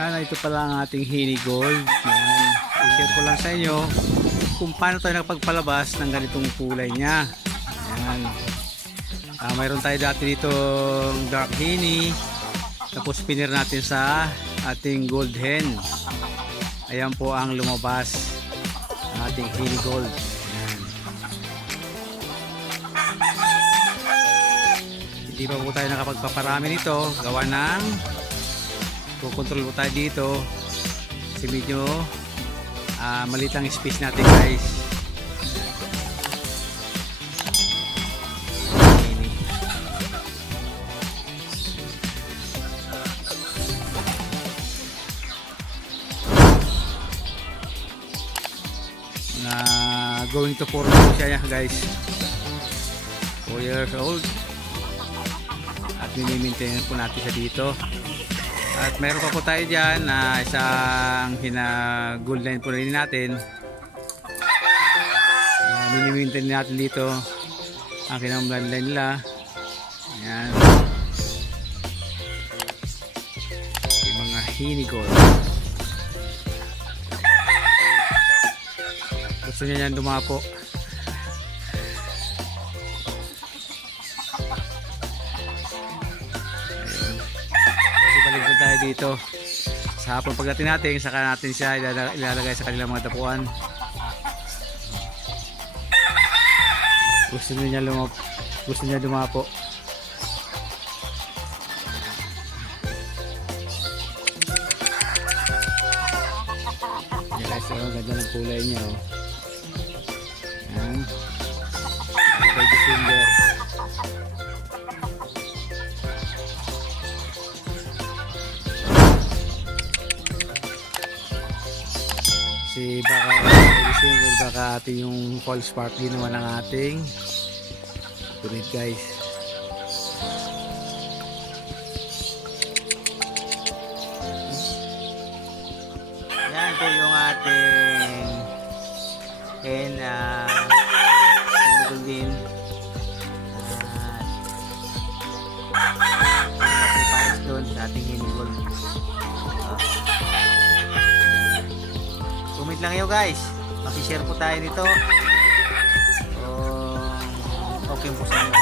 Yan, ito pala ang ating Henny Gold. Yan. I-share ko lang sa inyo kung paano tayo nakapagpalabas ng ganitong kulay niya. Yan. Mayroon tayo dati dito dark Henny. Tapos pinir natin sa ating gold hen. Ayan po ang lumabas ng ating Henny Gold. Yan. Hindi pa po tayo nakapagpaparami nito. Gawa ng kukontrol po tayo dito kasi medyo maliit ang space natin guys. Going to 4 po siya guys, 4 years old, at mini-maintain po natin siya dito. At meron pa po tayo dyan na isang gold line po rin natin. Mini-maintain natin dito ang kinang bloodline nila. Ayan. Yung mga Henny Gold. Gusto niya yan dumapo. Tayo dito sa hapon pagdating natin, saka natin siya ilalagay sa kanilang mga dapuan. Gusto niya dumapo. Yan guys, ganda ng kulay niya oh. Yan. Kay December. Si baka ating yung false spark din naman ng ating tunid guys. Yan po yung ating hen sinigol din pares doon sa ating hinigol. Comment lang kayo guys, makishare po tayo nito. Okay po sa inyo.